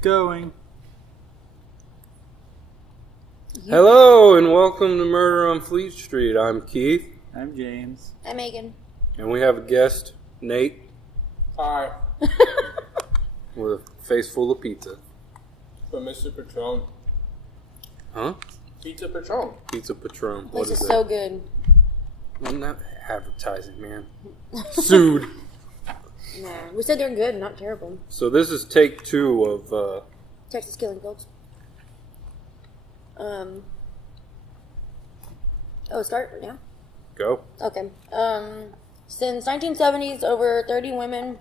Going. Hello and welcome to Murder on Fleet Street. I'm Keith. I'm James. I'm Megan. And we have a guest, Nate. Hi, With a face full of pizza. from Mr. Patron. Huh? Pizza Patron. Pizza Patron. What This is is it? so good. I'm not advertising, man. Sued. Nah, we said they're good, not terrible. So this is take 2 of Texas Killing Fields. Start right now? Go. Okay. Since 1970s, over 30 women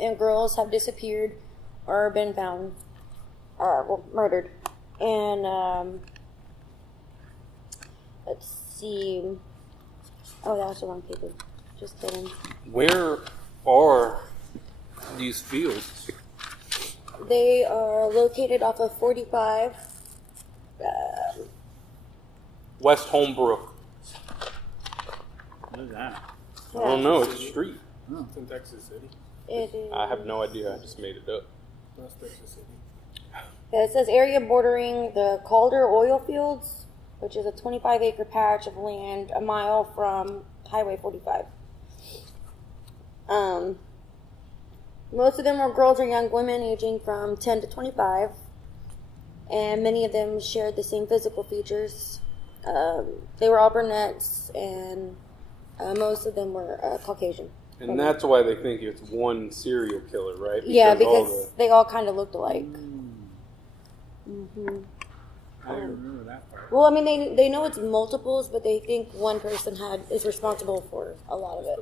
and girls have disappeared or been found, murdered. And, let's see. Oh, that was the wrong paper. Just kidding. Where are these fields? They are located off of 45. West Homebrook. What is that? I don't know. It's a street. It's in Texas City. It is. I have no idea. I just made it up. That's Texas City. Yeah, it says area bordering the Calder oil fields, which is a 25-acre patch of land a mile from Highway 45. Most of them were girls or young women aging from 10 to 25, and many of them shared the same physical features. They were all brunettes, and most of them were Caucasian. And that's why they think it's one serial killer, right? Yeah, all because they all kind of looked alike. I don't remember that part. Well, I mean, they know it's multiples, but they think one person is responsible for a lot of it.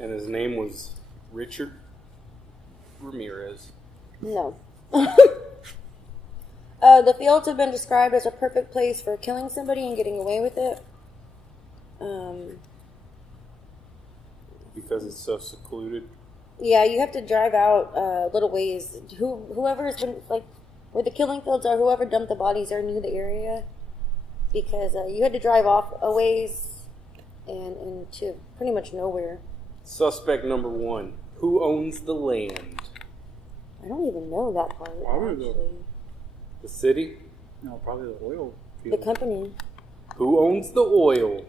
And his name was Richard Ramirez. No. The fields have been described as a perfect place for killing somebody and getting away with it. Because it's so secluded. Yeah, you have to drive out little ways. Whoever's been, like, where the killing fields are, whoever dumped the bodies there knew the area. Because you had to drive off a ways and to pretty much nowhere. Suspect number 1. Who owns the land? I don't even know that part, Probably actually. The city? No, probably the oil The field. company. Who owns the oil?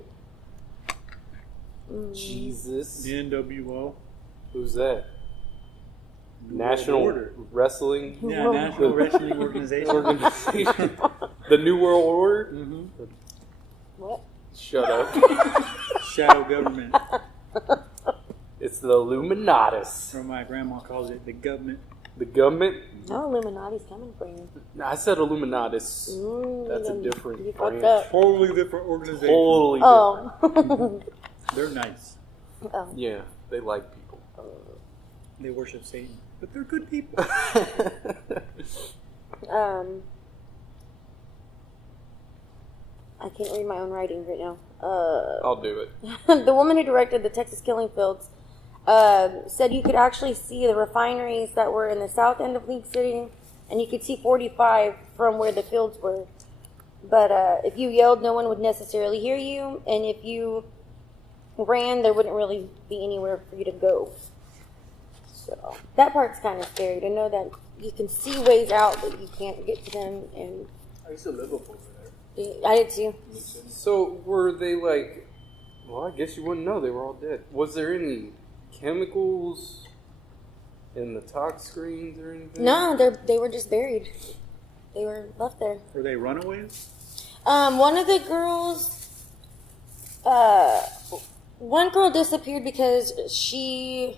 Jesus. The NWO. Who's that? New National World Order. Wrestling Yeah, National Wrestling Organization. Organization. The New World Order? Mm-hmm. What? Shut up. Shadow government. It's the Illuminatus. Or my grandma calls it the government. The government? No, Illuminati's coming for you. No, I said Illuminatus. That's a then different you fucked branch. up. Totally different organization. Totally different. Oh. They're nice. Oh. Yeah, they like people. They worship Satan. But they're good people. I can't read my own writing right now. I'll do it. The woman who directed the Texas Killing Fields said you could actually see the refineries that were in the south end of League City, and you could see 45 from where the fields were. But if you yelled, no one would necessarily hear you, and if you ran, there wouldn't really be anywhere for you to go. So that part's kind of scary, to know that you can see ways out, but you can't get to them. And I used to live up over there. I did too. So were they like? Well, I guess you wouldn't know. They were all dead. Was there any chemicals in the tox screens or anything? No, they were just buried. They were left there. Were they runaways? One of the girls, one girl disappeared because she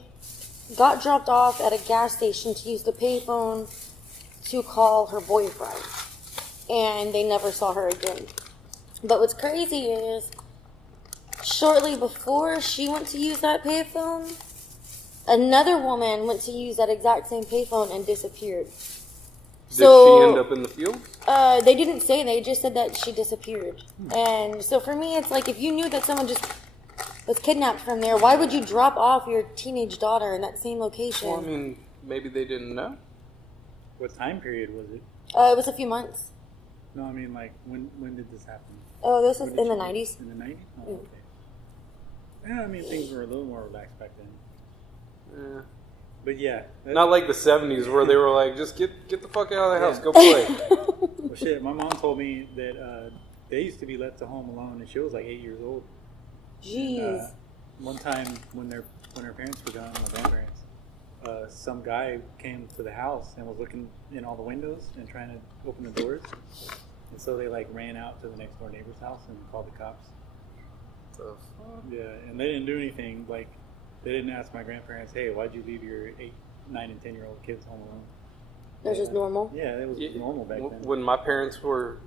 got dropped off at a gas station to use the payphone to call her boyfriend, and they never saw her again. But what's crazy is, shortly before she went to use that payphone, another woman went to use that exact same payphone and disappeared. Did she end up in the field? They didn't say. They just said that she disappeared. And so for me, it's like, if you knew that someone just was kidnapped from there, why would you drop off your teenage daughter in that same location? Well, I mean, maybe they didn't know. What time period was it? It was a few months. No, I mean, like, when did this happen? Oh, this was When did in the she- 90s. In the 90s? Oh, okay. Yeah, I mean, things were a little more relaxed back then. Yeah. But yeah. Not like the 70s where they were like, just get the fuck out of the house, go play. Well, shit, my mom told me that they used to be left at home alone, and she was like 8 years old. Jeez. One time when her parents were gone, my grandparents, some guy came to the house and was looking in all the windows and trying to open the doors. And so they like ran out to the next door neighbor's house and called the cops. Yeah, and they didn't do anything. Like, they didn't ask my grandparents, "Hey, why'd you leave your 8, 9, and 10-year-old kids home alone?" It was just normal. Yeah, it was normal back then. When my parents were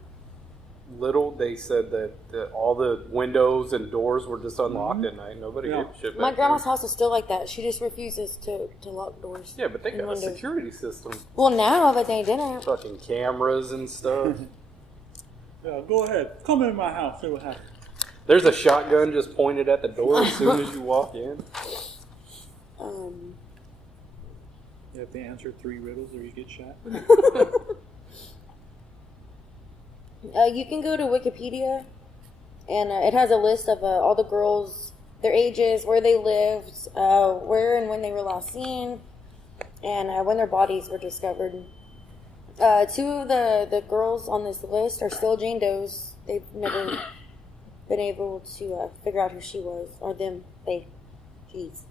little, they said that all the windows and doors were just unlocked at night. Nobody gave a shit back My grandma's then. house is still like that. She just refuses to lock doors. Yeah, but they and got a windows. security system. Well, now, but they didn't. Fucking cameras and stuff. Yeah, go ahead. Come in my house. See what happens. There's a shotgun just pointed at the door as soon as you walk in. You have to answer 3 riddles or you get shot. You can go to Wikipedia, and it has a list of all the girls, their ages, where they lived, where and when they were last seen, and when their bodies were discovered. 2 of the girls on this list are still Jane Does. They've never been able to figure out who she was, or them. They. Jeez.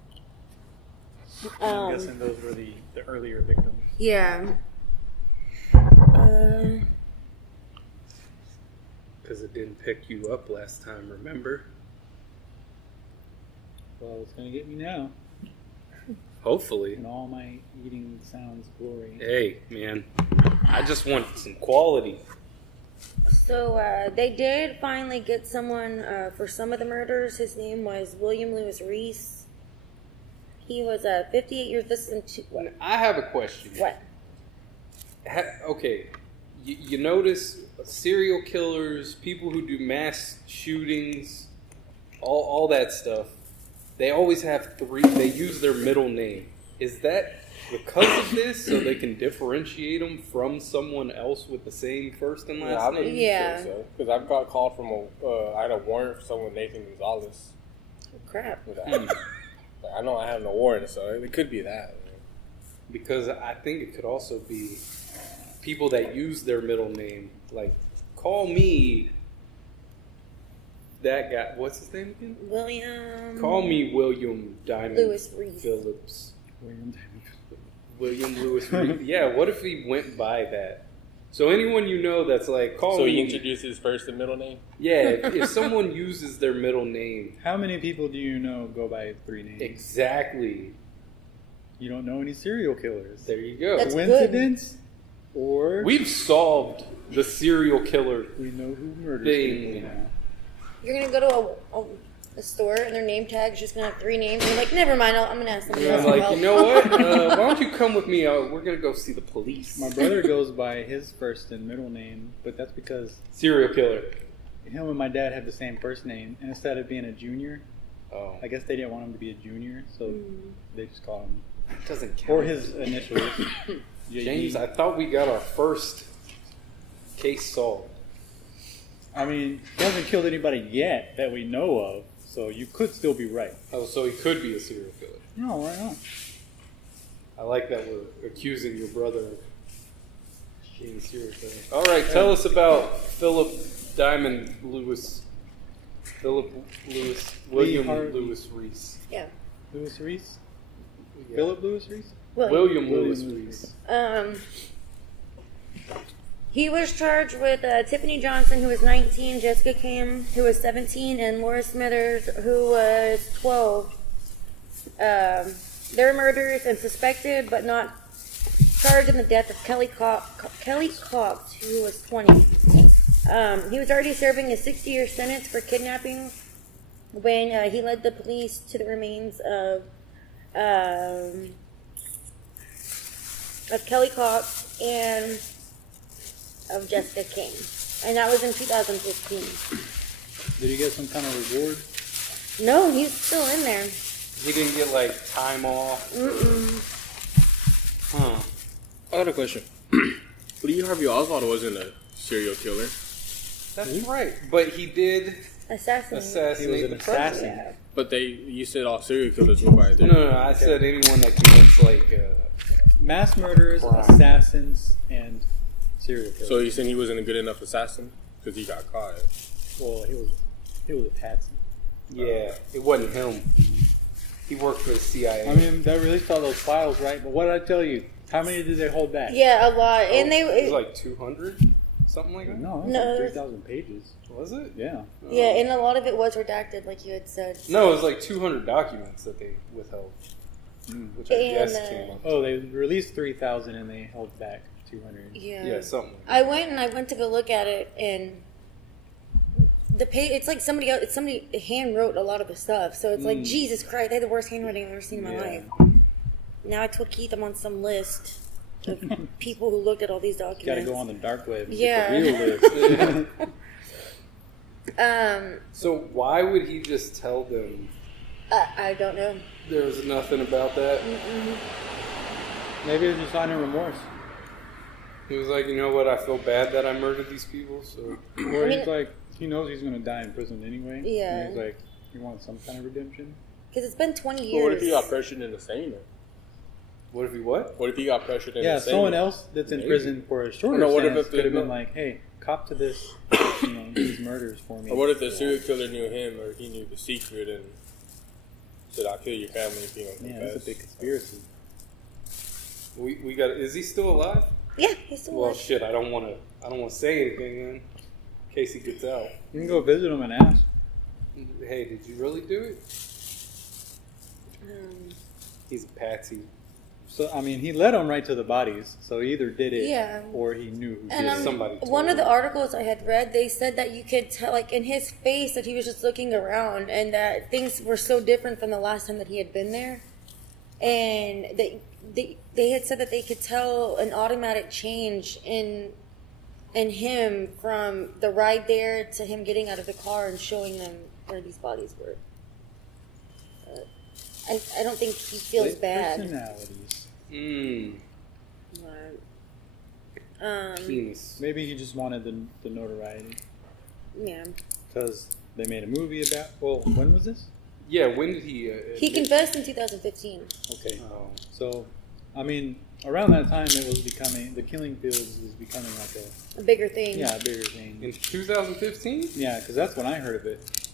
I'm guessing those were the earlier victims. Yeah. Because it didn't pick you up last time, remember? Well, it's going to get me now. Hopefully. In all my eating sounds glory. Hey, man. I just want some quality. So they did finally get someone for some of the murders. His name was William Lewis Reese. He was 58 years. This is what? I have a question. What? Okay. You notice serial killers, people who do mass shootings, all that stuff, they always have 3, they use their middle name. Is that because of this, so they can differentiate them from someone else with the same first and last name? Yeah. So, because I've got called from I had a warrant for someone, Nathan Gonzalez. Oh, crap. I know I have no warrant, so it could be that. Because I think it could also be people that use their middle name. Like, call me that guy. What's his name again? William. Call me William Diamond Lewis Reese. Phillips. William William Lewis Reese. Yeah, what if he went by that? So anyone you know that's like, call So me. he introduced his first and middle name? Yeah, if someone uses their middle name. How many people do you know go by 3 names? Exactly. You don't know any serial killers. There you go. That's Coincidence? Or We've solved the serial killer we know who murders thing. people now. You're going to go to a store, and their name tag's just going to have 3 names. And you're like, never mind, I'm going to ask somebody And else I'm for like, help. you know what? Why don't you come with me? We're going to go see the police. My brother goes by his first and middle name, but that's because Serial killer. him and my dad have the same first name, and instead of being a junior, Oh. I guess they didn't want him to be a junior, so they just call him, It doesn't count. or his initials. James, I thought we got our first case solved. I mean, he hasn't killed anybody yet that we know of, so you could still be right. Oh, so he could be a serial killer. No, why not? I like that we're accusing your brother of being a serial killer. All right, tell us about William Lewis Reese. Yeah. Lewis Reese? Yeah. Philip Lewis Reese? William Lewis William Reese. He was charged with Tiffany Johnson, who was 19, Jessica Kim, who was 17, and Laura Smithers, who was 12. They were murderers and suspected, but not charged in the death of Kelley Cox, who was 20. He was already serving a 60-year sentence for kidnapping when he led the police to the remains of Kelley Cox and of Jessica King. And that was in 2015. Did he get some kind of reward? No, he's still in there. He didn't get like time off. Huh. I got a question. Lee Harvey Oswald wasn't a serial killer. That's right. But he did Assassinate. assassinate He was an the president. assassin. But you said all serial killers were by there. No, I said anyone that commits like mass murderers, crime. assassins, and serial killers. So you saying he wasn't a good enough assassin because he got caught? Well, he was a patsy. Yeah, it wasn't him. He worked for the CIA. I mean, they released all those files, right? But what did I tell you? How many did they hold back? Yeah, a lot. And it was like 200, something like that. No, it was No. like 3,000 pages. Was it? Yeah. yeah, and a lot of it was redacted, like you had said. No, it was like 200 documents that they withheld, which I And, guess came up. Oh, they released 3,000 and they held back 200. Yeah. Something. Like that. I went to go look at it, and the page, it's like somebody hand wrote a lot of the stuff. So it's like, Jesus Christ, they had the worst handwriting I've ever seen in my life. Now I told Keith I'm on some list of people who looked at all these documents. Got to go on the dark web. And Yeah. get the real list. So why would he just tell them I don't know. there was nothing about that? Maybe it was just sign of remorse. He was like, you know what? I feel bad that I murdered these people. So Or I mean- he's like, he knows he's going to die in prison anyway. Yeah. And he's like, you want some kind of redemption? Because it's been 20 But years. what if he got pressured into saying it? what if he what? What if he got pressured into Yeah, saying someone it? else that's in Maybe. prison for a shorter No, what if sentence it- could have been no. like, hey, cop to this, these murders for me. Or what if the serial killer knew him, or he knew the secret and said, "I'll kill your family if you don't Yeah, confess." that's a big conspiracy. We got. Is he still alive? Yeah, he's still Well, alive. shit. I don't want to say anything then, in case he gets out. You can go visit him and ask. Hey, did you really do it? Um, He's a patsy. So, I mean, he led him right to the bodies. So he either did it Yeah. or he knew who And did it. Somebody told one of the him. articles I had read, they said that you could tell, like in his face, that he was just looking around, and that things were so different from the last time that he had been there. And they had said that they could tell an automatic change in him from the ride there to him getting out of the car and showing them where these bodies were. I don't think he feels Split bad. personalities. Penis. Maybe he just wanted the notoriety. Yeah. Because they made a movie about... Well, when was this? Yeah, when did he... He confessed in 2015. Okay. Oh. So, I mean, around that time it was becoming... The killing fields was becoming like A bigger thing. a bigger thing. In 2015? Yeah, because that's when I heard of it.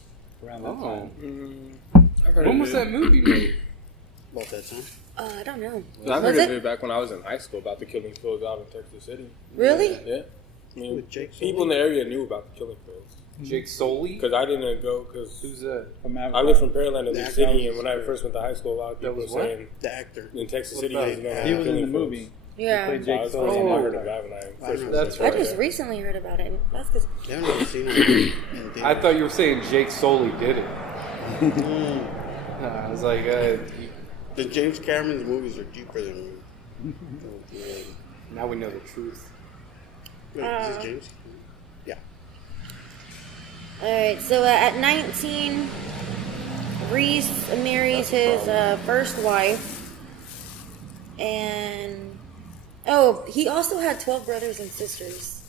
Around that Oh. time. I've heard When of was it. that movie made? About that time. I don't know. I've Was heard of it? it back when I was in high school about the killing fields out in Texas City. Really? Yeah. I mean, With Jake people in the area knew about the killing fields. Jake Sully? Because I didn't go, because Who's that? From I lived from Pearland to the That city, guy and when I first went to high school, a lot of people were was what? saying The actor. in Texas What City about he was known it? for He was in the killing movie. fields. Yeah. He played So I Jake was Sully. first in I that heard of part. that when I first That's went That's to I right. Pearland. just recently heard about it. And that's because They haven't even seen him in theater. I thought you were saying Jake Sully did it. I was like, The James Cameron's movies are cheaper than now we know the truth. Wait, is this James? Yeah. All right. So at 19, Reese marries his first wife, and he also had 12 brothers and sisters,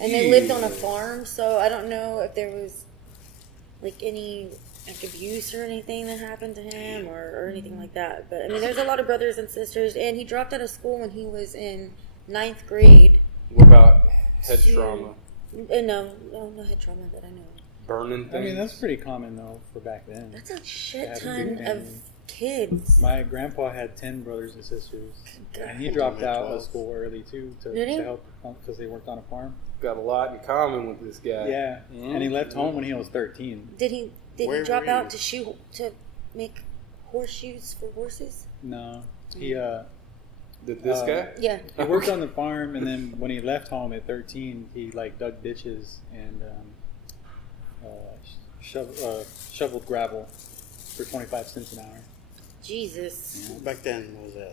and they lived on a farm. So I don't know if there was like any like abuse or anything that happened to him or anything like that. But I mean, there's a lot of brothers and sisters, and he dropped out of school when he was in 9th grade. What about head to- trauma? No head trauma that I know of. Burning things? I mean, that's pretty common, though, for back then. That's a shit Had a ton big of family. kids. My grandpa had 10 brothers and sisters, and he God. dropped out 12. of school early, too, to Did he? help because they worked on a farm. Got a lot in common with this guy. Yeah, and he left home when he was 13. Did he Where drop were out you? to make horseshoes for horses? No, he Did this guy? Yeah. he worked on the farm, and then when he left home at 13, he like dug ditches and shoveled gravel for 25 cents an hour. Jesus. Back then, what was that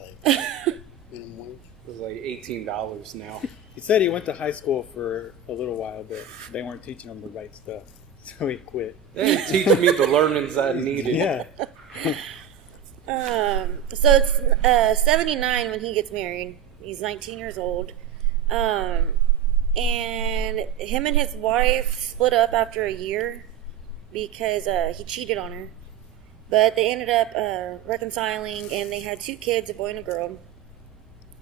like? Minimum wage? It was like $18 now. He said he went to high school for a little while, but they weren't teaching him the right stuff, so he quit. They didn't teach me the learnings I needed. Yeah. So it's 79 when he gets married. He's 19 years old. And him and his wife split up after a year because he cheated on her. But they ended up reconciling, and they had 2 kids, a boy and a girl.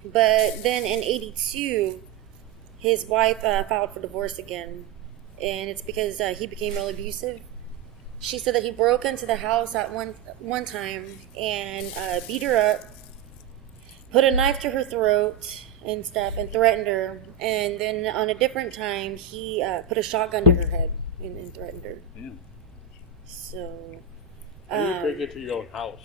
But then in 82, his wife filed for divorce again. And it's because he became real abusive. She said that he broke into the house at one time and beat her up, put a knife to her throat and stuff, and threatened her. And then on a different time, he put a shotgun to her head and threatened her. Yeah. So... How do you break into your own house?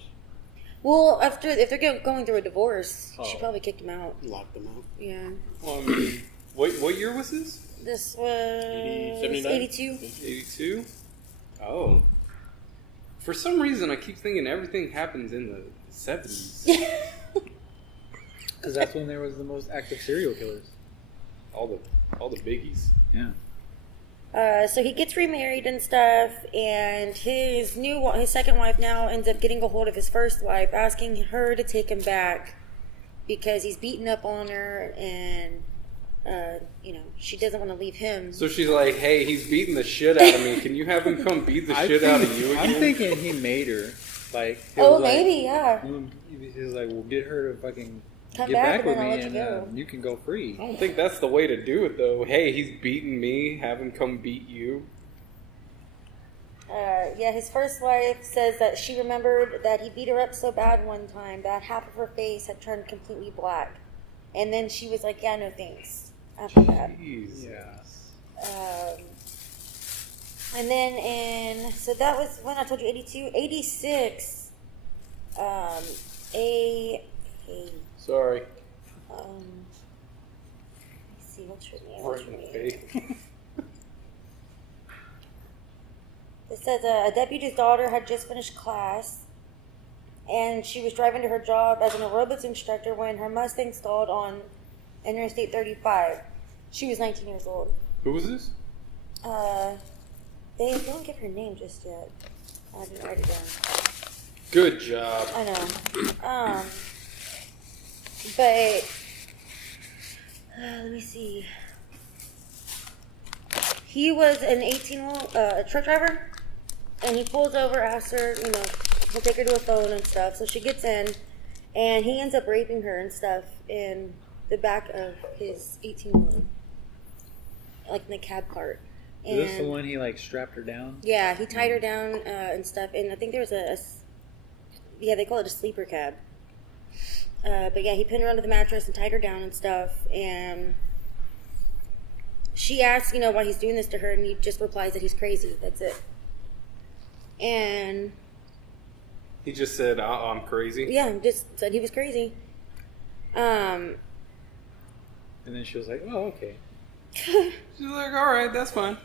Well, if they're going through a divorce, she Oh. probably kicked him out. Lock them out. Yeah. Well, I mean, What year was this? This was 79? 82. 82? Oh. For some reason, I keep thinking everything happens in the 70s. Because that's when there was the most active serial killers. all the biggies. Yeah. So he gets remarried and stuff, and his second wife now ends up getting a hold of his first wife, asking her to take him back because he's beating up on her, and she doesn't want to leave him. So she's like, hey, he's beating the shit out of me. Can you have him come beat the shit out of you again? I'm thinking he made her. Like, he Oh, was like, maybe, yeah. He was like, well, get her to fucking Come get back back with and me, I'll let and you go. you can go free. I don't think that's the way to do it, though. Hey, he's beating me. Have him come beat you. His first wife says that she remembered that he beat her up so bad one time that half of her face had turned completely black. And then she was like, yeah, no thanks, after that. Jeez. Yeah. And then so that was when I told you 82. 86, Sorry. let's see, what's her name? Hey. It says a deputy's daughter had just finished class, and she was driving to her job as an aerobics instructor when her Mustang stalled on Interstate 35. She was 19 years old. Who was this? They don't give her name just yet. I didn't write it down. Good job. I know. But let me see. He was an 18-year-old truck driver, and he pulls over, asks her, he'll take her to a phone and stuff. So she gets in, and he ends up raping her and stuff in the back of his 18-wheeler, like in the cab part. Is this the one he like strapped her down? Yeah, he tied her down and stuff, and I think there was they call it a sleeper cab. But yeah, he pinned her under the mattress and tied her down and stuff, and she asks, why he's doing this to her, and he just replies that he's crazy. That's it. And He just said, I'm crazy. yeah, just said he was crazy. And then she was like, "Oh, okay." She's like, all right, that's fine.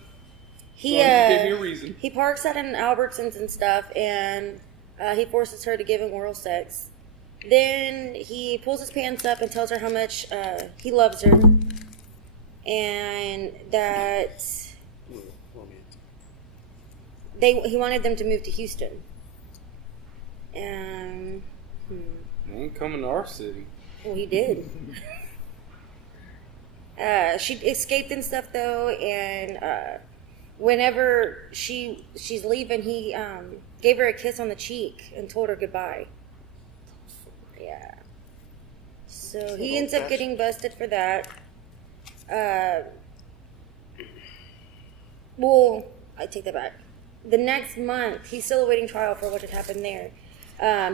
He Well, you gave me a reason. He parks at an Albertsons and stuff, and he forces her to give him oral sex. Then he pulls his pants up and tells her how much he loves her, and that he wanted them to move to Houston. And They ain't coming to our city. well, he did. She escaped and stuff though, and whenever she's leaving, he gave her a kiss on the cheek and told her goodbye. Yeah. So he ends up getting busted for that. Well, I take that back. The next month, he's still awaiting trial for what had happened there.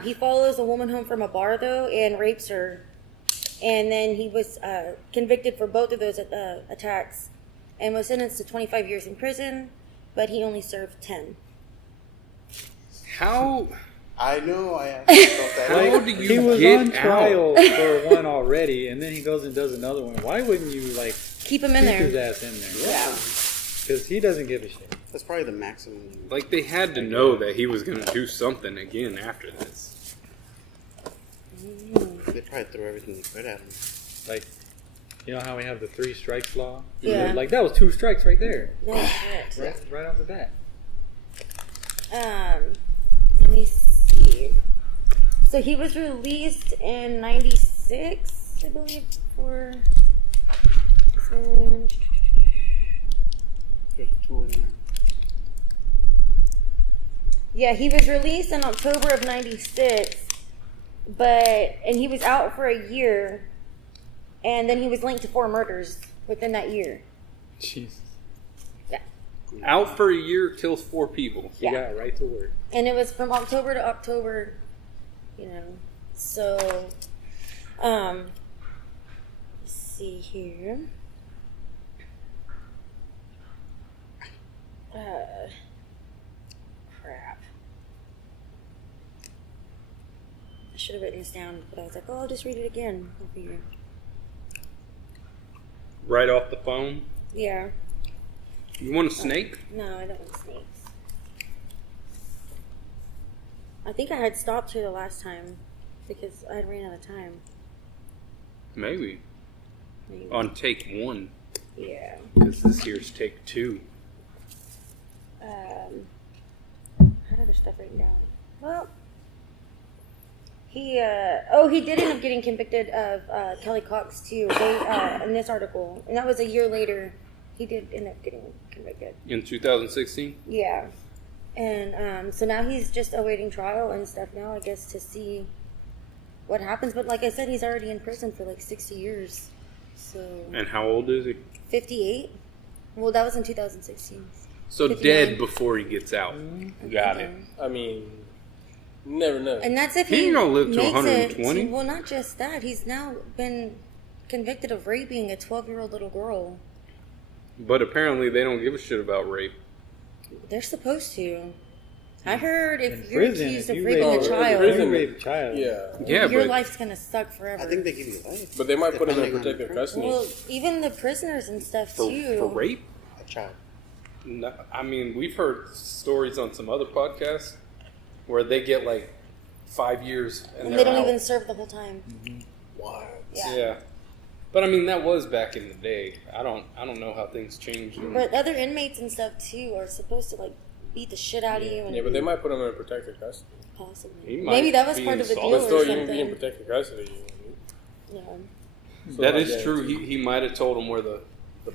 He follows a woman home from a bar though and rapes her. And then he was convicted for both of those attacks and was sentenced to 25 years in prison, but he only served 10. How? I know. I asked myself that. How do He you was get on out? trial for one already, and then he goes and does another one. Why wouldn't you Keep him in keep his there. ass in there? Yeah. Because he doesn't give a shit. That's probably the maximum. Like, they had to know that he was going to do something again after this. They probably threw everything they could at him. Like, you know how we have the 3 strikes law? Yeah. Like, that was 2 strikes right there. No shit. Right off the bat. Let me see. So he was released in 96, I believe, for... There's 2 in there. Yeah, he was released in October of '96, and he was out for a year, and then he was linked to 4 murders within that year. Jesus. Yeah. Out for a year, kills 4 people. He got right to work. And it was from October to October, So, let's see here. Crap. I should have written this down, but I was like, I'll just read it again. I'll figure. Right off the phone. Yeah. You want a snake? No, I don't want snakes. I think I had stopped here the last time because I had ran out of time. Maybe. Maybe. On take 1. Yeah. Because this here's take 2. I had other stuff written down. Well, he did end up getting convicted of Kelley Cox too. In this article, and that was a year later. He did end up getting convicted. In 2016? Yeah. And so now he's just awaiting trial and stuff now, I guess, to see what happens. But like I said, he's already in prison for like 60 years. So. And how old is he? 58. Well, that was in 2016. So 59. dead before he gets out. Got it. I mean, you never know. And that's if He ain't gonna live to makes 120. it. Well, not just that. He's now been convicted of raping a 12-year-old little girl. But apparently they don't give a shit about rape. They're supposed to. I heard if In you're prison, accused if of you raping rape- a child, prison- You rape a child. Yeah. your but life's gonna suck forever. I think they give you life. But they might put him in Depending on protective the custody. Well, even the prisoners and stuff for too. rape? A child. No, I mean, we've heard stories on some other podcasts where they get like 5 years and And they're they don't out. even serve the whole time. What? Yeah. But I mean, that was back in the day. I don't know how things changed. But other inmates and stuff too are supposed to like beat the shit out of you. And Yeah, but they might put him in protective custody. possibly. He might Maybe that was be part of the installed. deal But or still, you can be in something. protective custody. Yeah. So That I is guess- true. He might have told them where the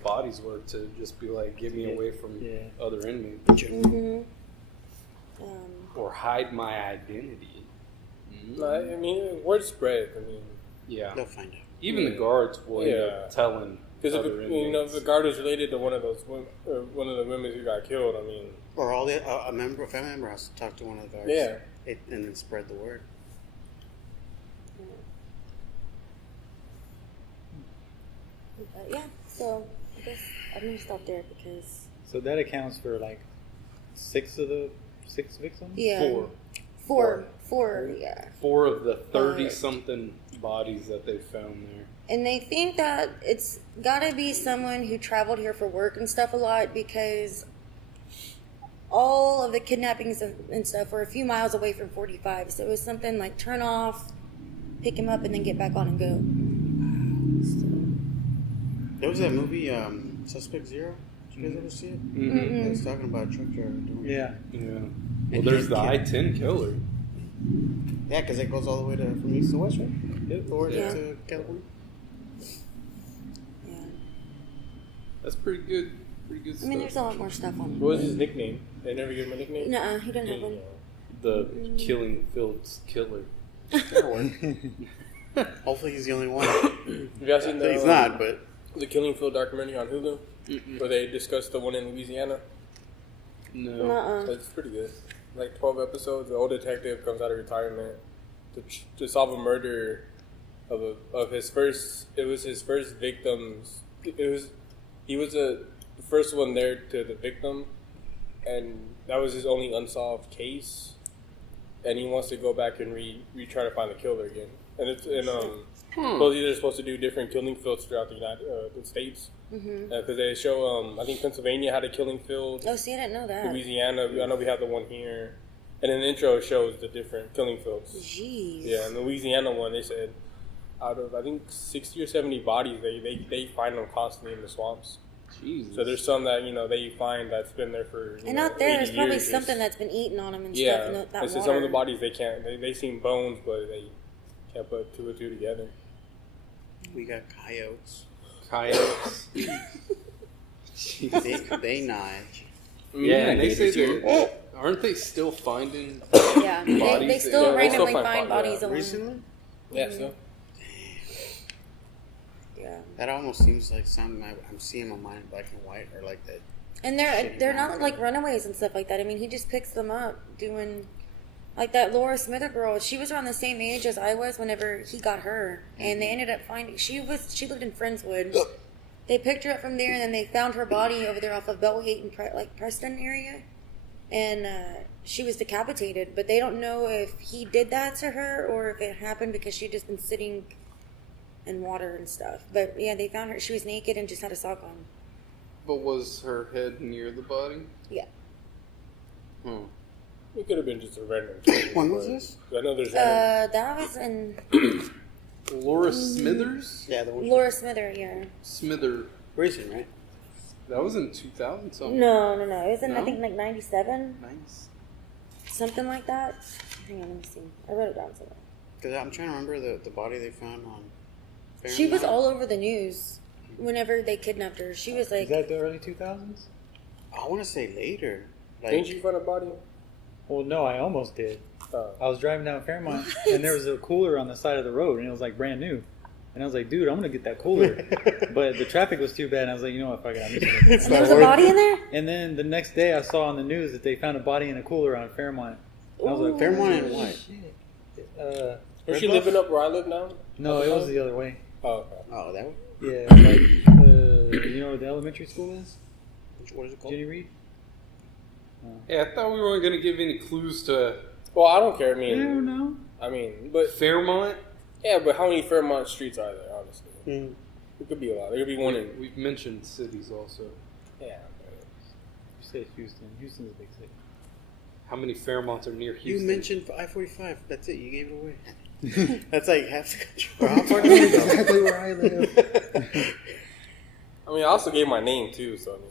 bodies were to just be like, get me away from other inmates. Mm-hmm. Or hide my identity. No, I mean, word spread. I mean, Yeah. They'll find out. Even the guards will end Yeah. up telling because other if inmates. the guard was related to one of those, one of the women who got killed. I mean, Or all the a family member has to talk to one of the guards. Yeah. And then spread the word. But yeah, so I guess I'm gonna stop there because So that accounts for like 6 of the 6 victims? yeah, four, yeah. 4 of the 30-something bodies that they found there. And they think that it's gotta be someone who traveled here for work and stuff a lot because all of the kidnappings and stuff were a few miles away from 45. So it was something like turn off, pick him up, and then get back on and go. There was that movie, Suspect Zero. Did you guys ever see it? Mm-hmm. It's talking about a truck driver doing it. Yeah. Yeah. Well, And there's he the did I-10 killer. Yeah, because it goes all the way from east to west, right? Yep. Or Yeah. to California. Yeah. That's pretty good. Pretty good I stuff. mean, there's a lot more stuff on what was his nickname? They never give him a nickname. Nuh-uh, he didn't have one. The Killing Fields killer. Hopefully he's the only one. You guys seen the? He's not, but The Killing Field documentary on Hulu, where they discussed the one in Louisiana. No. Nuh-uh. It's pretty good. Like 12 episodes. The old detective comes out of retirement to solve a murder of his first. It was his first victims. He was the first one there to the victim, and that was his only unsolved case. And he wants to go back and try to find the killer again. And supposedly they're supposed to do different killing fields throughout the states. Because they show, I think Pennsylvania had a killing field. Oh, see, I didn't know that. Louisiana, I know we have the one here. And in the intro, it shows the different killing fields. Jeez. Yeah, and the Louisiana one, they said out of, I think, 60 or 70 bodies, they find them constantly in the swamps. Jesus. So there's some that, they find that's been there for, And out there, there's 80 probably years. something that's been eating on them and stuff. Yeah, And that they said water. some of the bodies they can't, they seem bones, but they can't put 2 or 2 together. we got coyotes. Coyotes. They nudge. Yeah, and they say Gators, they're... Aren't they still finding Yeah, they bodies? still Yeah, they still randomly find find bodies, bodies alone. Recently? Yeah, so. Yeah, That almost seems like something I'm seeing in my mind in black and white, or like that. and they're not like runaways and stuff like that. I mean, he just picks them up doing like that Laura Smither girl. She was around the same age as I was whenever he got her, and they ended up finding she lived in Friendswood. They picked her up from there, and then they found her body over there off of Beltway and Preston area, and she was decapitated. But they don't know if he did that to her or if it happened because she'd just been sitting in water and stuff. But yeah, they found her. She was naked and just had a sock on. But was her head near the body? Yeah. It could have been just a random thing. When was this? I know there's That was in Laura Smithers? Yeah, the one. Laura Smither. Yeah. Smither. Recent, right? That was in 2000 something. No. It was in I No? think like 97, Nice. something like that. Hang on, let me see. I wrote it down somewhere. Because I'm trying to remember the body they found on. She was Fairmont. all over the news whenever they kidnapped her. She was Is like, that the early 2000s? I want to say later. Like, Didn't you find a body? Well, no, I almost did. Oh. I was driving down Fairmont, and there was a cooler on the side of the road, and it was like brand new. And I was like, dude, I'm gonna get that cooler. But the traffic was too bad, and I was like, you know what, fuck it, I'm just gonna. It's and there not was a worth body it. in there. And then the next day, I saw on the news that they found a body in a cooler on Fairmont. And I was like, Fairmont and what? shit. Was she living up where I live now? No, it was the other way. Oh, okay. Oh, that one? Yeah, like you know where the elementary school is? What is it called? Jenny Reed. Yeah, I thought we weren't going to give any clues to Well, I don't care. I I don't mean, know. but Fairmont. yeah, but how many Fairmont streets are there? Honestly, Mm. it could be a lot. There could be one in. We've mentioned cities also. Yeah. You say Houston. Houston's a big city. How many Fairmonts are near You Houston? mentioned I-45. That's it. You gave it away. That's like half the country. How far do you go? Exactly where I live. I mean, I also gave my name too, so I mean.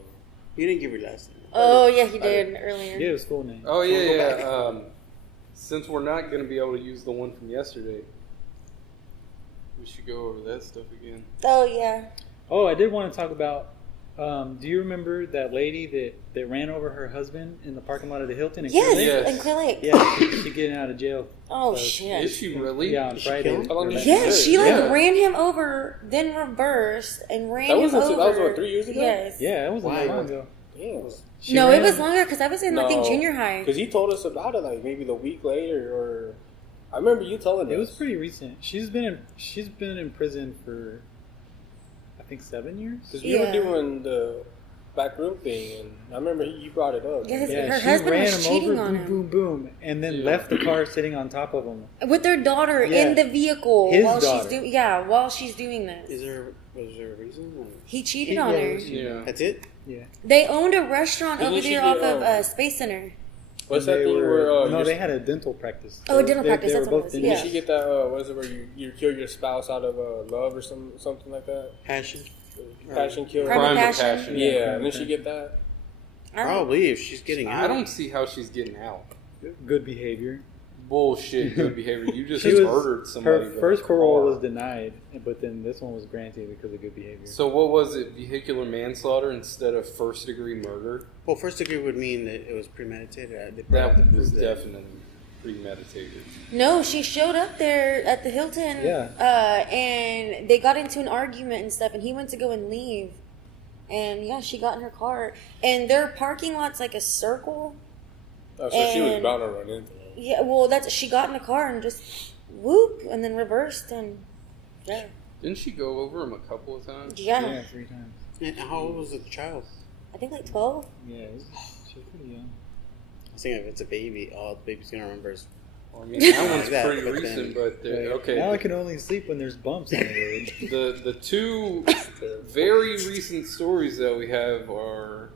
You didn't give your last name. Oh yeah, he did earlier. Yeah, it was full name. Oh, We'll go yeah, back. yeah. Since we're not going to be able to use the one from yesterday, we should go over that stuff again. Oh yeah. Oh, I did want to talk about. Do you remember that lady that ran over her husband in the parking lot of the Hilton? In Clear Yes, Lake? Yes. in Clear Lake. Yeah, she getting out of jail. Oh Is shit. she really? Yeah, on Did she Friday. kill him? How long did she Yeah, she like Yeah. ran him over, then reversed and ran That him wasn't- over. that was what, 3 years ago? Yes. Yeah, it wasn't that Why? long ago. Damn. She No, ran it was him- longer because I was in I think junior high. Because he told us about it like maybe the week later, or I remember you telling us. It was pretty recent. She's been in prison for I think 7 years. Because we were Yeah. doing the back room thing, and I remember you brought it up. Yeah, Yeah, her she husband ran was him cheating over, on boom, him boom, boom, and then left the car sitting on top of him. with their daughter Yeah. in the vehicle His while daughter. while she's doing this. Was there a reason? Or? He cheated on her. Yeah. That's it? Yeah. They owned a restaurant Didn't over she there get, off of Space Center. What's that They thing were- where no, you're- they had a dental practice. Oh, a dental practice, They that's were what it both was, Didn't yeah. she get that? What is it where you kill your spouse out of love or something like that? Passion? Passion kill. Crime of of passion. passion. Yeah, Crime and then of she passion. get that. I don't- Probably, if she's getting out. I don't see how she's getting out. Good behavior. Bullshit, good behavior. You just She was- murdered somebody. Her with first a parole car. was denied, but then this one was granted because of good behavior. So what was it? Vehicular manslaughter instead of first degree murder? Well, first degree would mean that it was premeditated. They probably That have to was prove that. definitely premeditated. No, she showed up there at the Hilton. Yeah. And they got into an argument and stuff, and he went to go and leave. And yeah, she got in her car, and their parking lot's like a circle. Oh, so she was And- bound to run into him. Yeah, well, she got in the car and just whoop, and then reversed, and yeah, Didn't she go over him a couple of times? yeah. Yeah, 3 times. And how old was the child? I think like 12. Yeah, she was pretty young. I was thinking if it's a baby, the baby's going to remember his. Well, I mean, that one's That, pretty but then- recent, but okay. Now I can only sleep when there's bumps on the road. The two very recent stories that we have are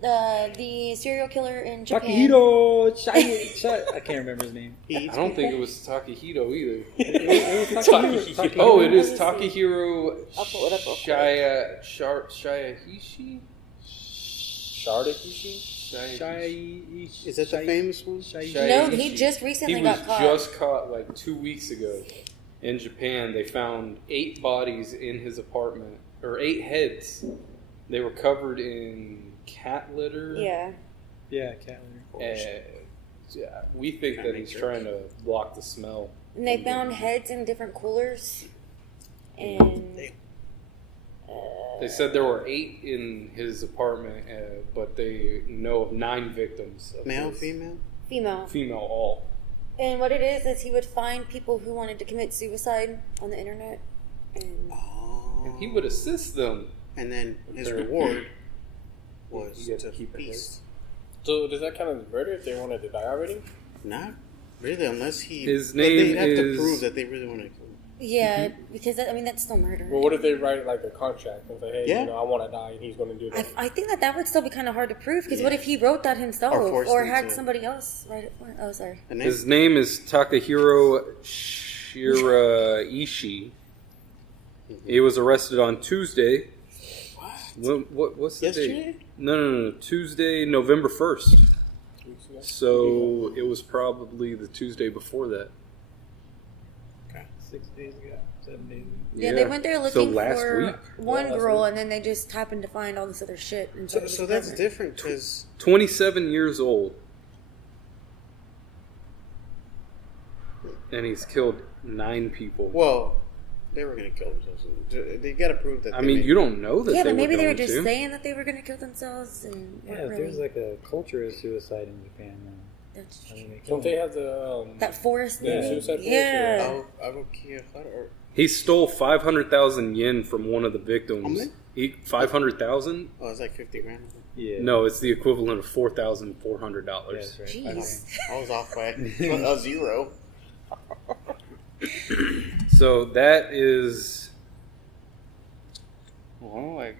The serial killer in Japan. Takahiro Shiraishi. I can't remember his name. I don't think it was Takahiro either. It was Takahiro. Oh, it is Let me see. Takahiro I'll pull it up real quick. Shiraishi? Shardakishi? Shiraishi. Is that the famous one? No, he just recently He was got caught. just caught like 2 weeks ago in Japan. They found 8 bodies in his apartment, or 8 heads. They were covered in cat litter. Yeah. Yeah, cat litter. And yeah, we think that he's trying to block the smell. And they found heads in different coolers. And They said there were 8 in his apartment, but they know of 9 victims. Of Male, his- female? female. Female, all. And what it is he would find people who wanted to commit suicide on the internet. And Oh. And he would assist them. And then his reward was You get to to keep the feast. So does that count as murder if they wanted to die already? Not really, unless he. His they name have to is- prove that they really want to kill him. yeah, because that's still murder. Well, what if they write like a contract and say, hey, Yeah. I want to die, and he's going to do that? I think that would still be kind of hard to prove because Yeah. what if he wrote that himself Or forced or him had to. somebody else write it for him? Oh, sorry. And His name is Takahiro Shiraishi. He was arrested on Tuesday. What's the Yesterday? date? No. Tuesday, November 1st. So it was probably the Tuesday before that. 6 days ago, 7 days ago. Yeah, they went there So looking last for week. one last girl, week. and then they just happened to find all this other shit. In So, somebody's so that's apartment. different because 27 years old. And he's killed 9 people. well, they were gonna kill themselves. They got to prove that. I mean, you don't know that Yeah, they but maybe were they were going just to. saying that they were going to kill themselves, and Yeah, weren't if really. there's like a culture of suicide in Japan, then That's I true. mean, they kill Don't they them. have the That forest Yeah, thing. suicide forest, Yeah. Or He stole 500,000 yen from one of the victims. How many? 500,000? oh, it's like 50 grand. Yeah. No, it's the equivalent of $4,400. Yeah, that's right. Jeez. I was off by a zero. So that is. Well,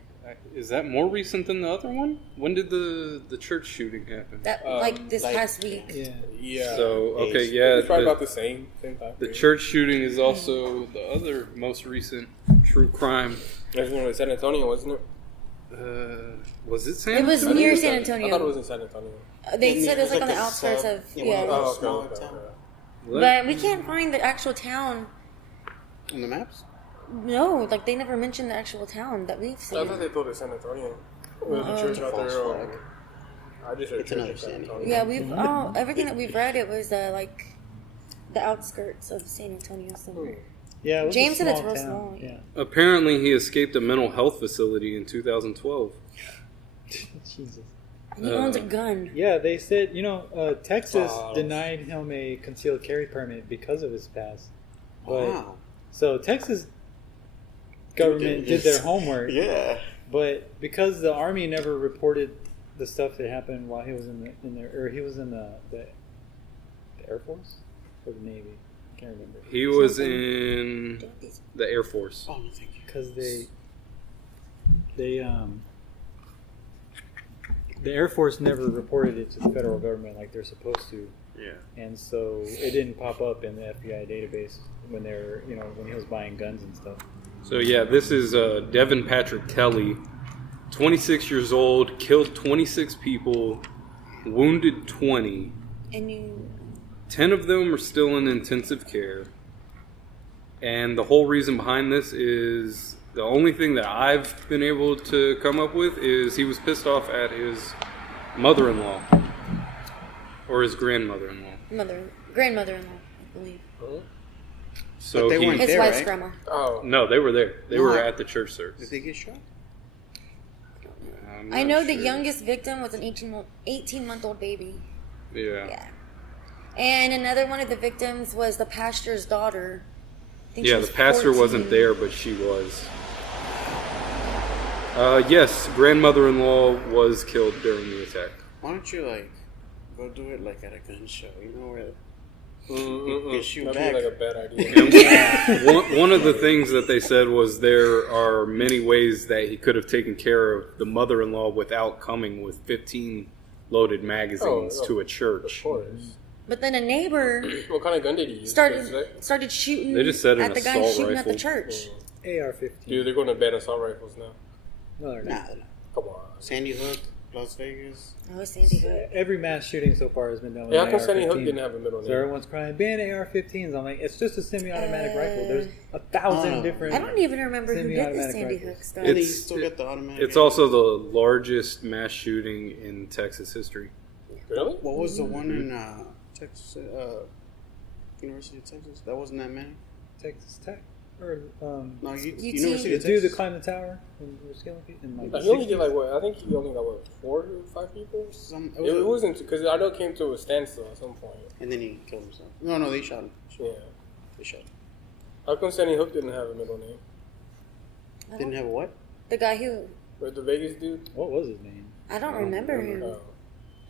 is that more recent than the other one? When did the church shooting happen? That this like- past week. Yeah. Yeah. So okay, It's yeah, it's probably the, about the same time. the period. church shooting is also the other most recent true crime. There's one in San Antonio, wasn't it? Was it San It was Antonio? near I San I thought it Antonio. was in San Antonio. They said it was like on the a outskirts sub- of one yeah. of those Oh, okay, small okay, towns. okay. What? But we can't find the actual town. On the maps? No, like they never mentioned the actual town that we've I seen. thought they told it San Antonio. There's a church out false there. flag. I just heard It's church another in San San Antonio. Yeah, we've everything that we've read. It was like the outskirts of San Antonio somewhere. Yeah, it was James a said it's small real town. small. Yeah. Apparently, he escaped a mental health facility in 2012. Jesus. And he owns a gun. Yeah, they said, Texas Oh. denied him a concealed carry permit because of his past. But Wow. so Texas government did their homework, Yeah. but because the army never reported the stuff that happened while he was in the Air Force or the Navy, I can't remember. He was in the Air Force. Oh, no, thank you. Because the Air Force never reported it to the federal government like they're supposed to. Yeah. And so it didn't pop up in the FBI database when they're, when he was buying guns and stuff. So yeah, this is Devin Patrick Kelley, 26 years old, killed 26 people, wounded 20. And you 10 of them are still in intensive care. And the whole reason behind this is the only thing that I've been able to come up with is he was pissed off at his mother-in-law or his grandmother-in-law. grandmother-in-law, I believe. So But they he, weren't His there, wife's right? grandma. Oh. no, they were there. They No, were I- at the church service. Did they get shot? I'm I not know the sure. youngest victim was an 18-month-old baby. Yeah. Yeah. And another one of the victims was the pastor's daughter. I think she Yeah, was the pastor 14. wasn't there, but she was. Yes, grandmother-in-law was killed during the attack. Why don't you, go do it, at a gun show? You know where... Mm-mm. shoot That'd back. be like a bad idea. One of the things that they said was there are many ways that he could have taken care of the mother-in-law without coming with 15 loaded magazines Oh, to a Of church. course. But then a neighbor What kind of gun did he use? 'Cause started shooting They just said an at the guy assault shooting at the rifle. church. AR-15. Dude, they're going to ban assault rifles now. No, they're not. Nah, Come on. Sandy Hook, Las Vegas. Oh, Sandy Hook. Every mass shooting so far has been done with Yeah, an how come Sandy Hook AR-15. didn't have a middle So name? everyone's crying, ban AR-15s. I'm like, it's just a semi-automatic rifle. There's 1,000 Oh. different... I don't even remember who did the Semi-automatic Sandy rifles. Hook stuff. And they It's- still got the automatic... It's also the largest mass shooting in Texas history. Really? What was the one in Texas? University of Texas? That wasn't that many? Texas Tech. Or, No, University the of dude Texas. that climbed the tower and was killing people. And, like, He only did like what? I think he only got what 4 or 5 people. It wasn't because I know it came to a standstill at some point. And then he killed himself. No, they shot him. Yeah. They shot him. How come Sandy Hook didn't have a middle name? Didn't have a what? The guy who But the Vegas dude? what was his name? I don't remember him. Oh.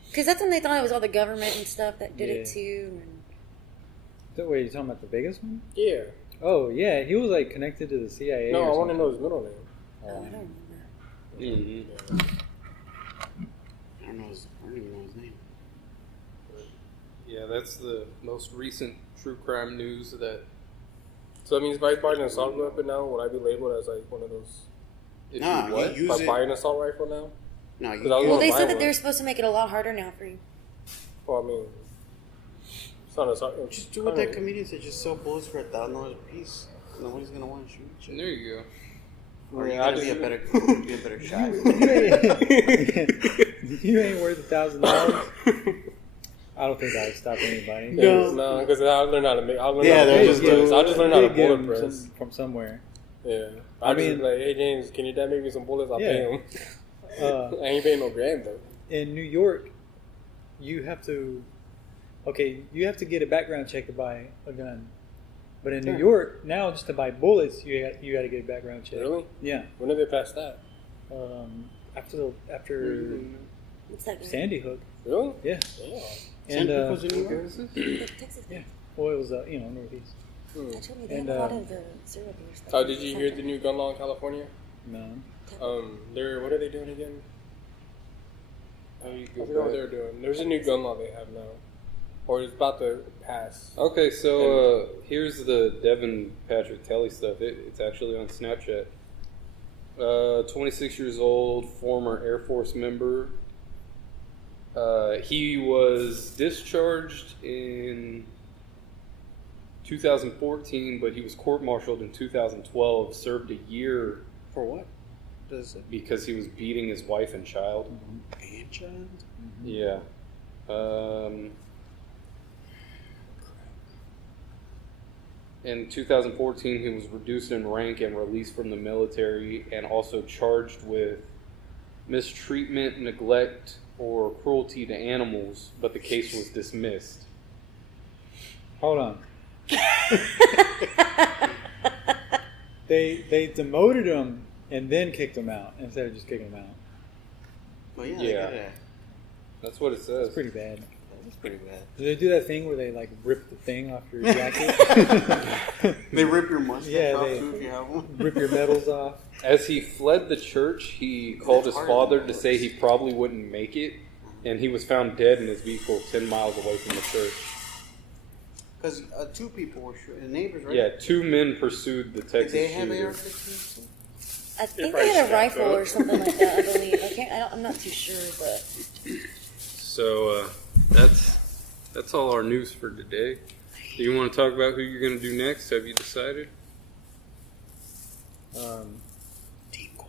Because that's when they thought it was all the government and stuff that did it Yeah. too. And Wait, you talking about the Vegas one? Yeah. Oh, yeah. He was, like, connected to the CIA. No, or I want to something. know his middle name. I don't remember. Mm-hmm. I don't even know his name. Yeah, that's the most recent true crime news that So that means if I buy an assault weapon now, would I be labeled as like one of those? if Nah, you what? you use If I it. buy an assault rifle now? No, 'Cause I was Well, gonna they buy said that one. they're supposed to make it a lot harder now for you. Well, I mean, it's not an assault. just do what that comedian said. Just sell bullets for $1,000 a piece. Nobody's gonna want to shoot you. There you go. Or you Yeah, I gotta be a just- better shot. You ain't worth $1,000. I don't think I would stop anybody. No, because I'll learn how to make. I'll learn Yeah, how to they're bullet just press. doing- I'll just learn how to They give bullet him press. from somewhere. Yeah, I I mean, mean- like, hey James, can your dad make me some bullets? I'll pay him. I ain't paying no grand though. In New York, you have to get a background check to buy a gun. But in New York, now just to buy bullets, you got to get a background check. Really? Yeah. When did they pass that? After What's that guy? Sandy Hook. Really? Yeah. Yeah. And was in New York? The Texas guy. yeah. Well, it was northeast. I told you they And, have a lot of the serial killer stuff. Oh, did you hear the new gun law in California? No. What are they doing again? How you I go forgot what back? they're doing. There's a new gun law they have now, or it's about to pass. Okay, so here's the Devin Patrick Kelley stuff. It's actually on Snapchat. 26 years old, former Air Force member. He was discharged in 2014, but he was court-martialed in 2012, served a year For what? Does it? because he was beating his wife and child. And child? Yeah. In 2014, he was reduced in rank and released from the military, and also charged with mistreatment, neglect, or cruelty to animals, but the case was dismissed. Hold on. They demoted him and then kicked him out instead of just kicking him out. Well, yeah, Yeah. they gotta. That's what it says. That's pretty bad. That's pretty bad. Do they do that thing where they like rip the thing off your jacket? They rip your mustache Yeah, off they- too if you have one. Rip your medals off? As he fled the church, he called his That's hard father to to say he probably wouldn't make it, and he was found dead in his vehicle 10 miles away from the church. Because 2 people were shooting. Neighbors, right? Yeah, 2 men pursued the Did Texas they have shooter. AR-15s too? I think probably they had a strapped rifle up. or something like that. I believe. I'm not too sure, but So that's all our news for today. Do you want to talk about who you're going to do next? Have you decided? Deep core.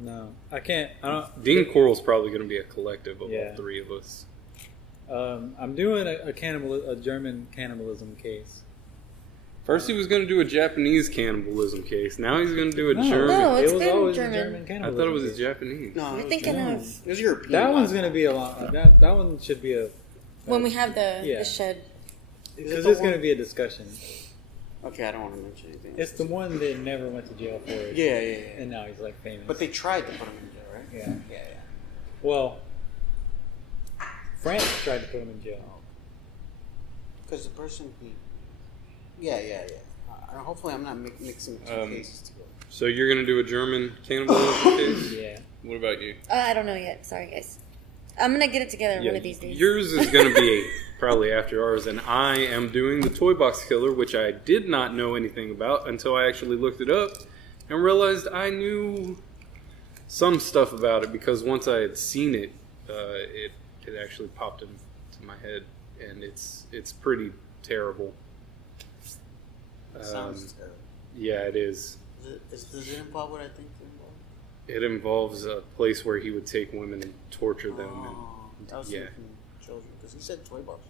No, I can't. I don't. Dean Coral's probably going to be a collective of Yeah. all 3 of us. I'm doing a German cannibalism case. First, he was going to do a Japanese cannibalism case. Now he's going to do a No. German. No, it's it was been always German. a German I cannibalism. thought it was case. Japanese. No, you're it was thinking German. of It was European. That one's gonna be a lot. That one should be a when we have Yeah. the shed. because the it's one- gonna be a discussion. Okay, I don't want to mention anything. It's the one that never went to jail for it. Yeah. And now he's like famous. But they tried to put him in jail, right? Yeah. Yeah. Well, France tried to put him in jail. Because the person he. Yeah. Hopefully, I'm not mixing 2 cases together. So you're going to do a German cannibalism case? Yeah. What about you? I don't know yet. Sorry, guys. I'm gonna get it together one of these days. Yours is going to be probably after ours, and I am doing the Toy Box Killer, which I did not know anything about until I actually looked it up and realized I knew some stuff about it because once I had seen it, it actually popped into my head, and it's pretty terrible. That sounds terrible. Yeah, it is. Does it involve what I think it involves? It involves a place where he would take women and torture them. Oh. That was Yeah. thinking children because he said toy box.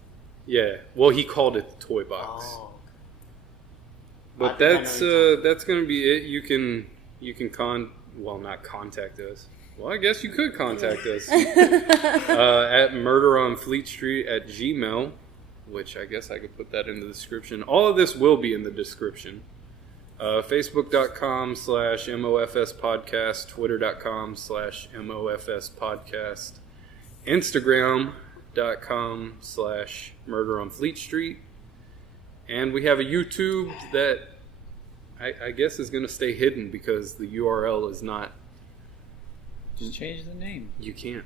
Yeah. Well, he called it the toy box. Oh. But I think I know that's what you're that's gonna be it. You can not contact us. Well, I guess you could contact us at Murder on Fleet Street at Gmail, which I guess I could put that in the description. All of this will be in the description. Facebook.com/MOFS podcast, Twitter.com/MOFS podcast, Instagram.com/Murder on Fleet Street. And we have a YouTube that I guess is going to stay hidden because the URL is not. Just change the name. You can't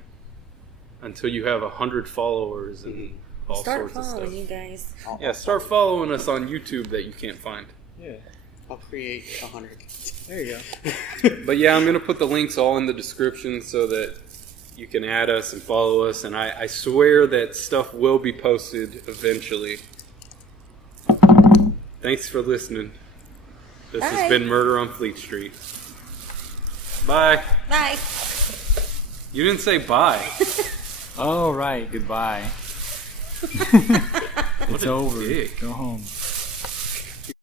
until you have 100 followers and all Start sorts of following stuff. you guys. Yeah, start following us on YouTube that you can't find. Yeah. I'll create 100. There you go. But yeah, I'm going to put the links all in the description so that you can add us and follow us. And I swear that stuff will be posted eventually. Thanks for listening. This has Bye. been Murder on Fleet Street. Bye. Bye. You didn't say bye. Oh, right. Goodbye. It's over. dick. Go home.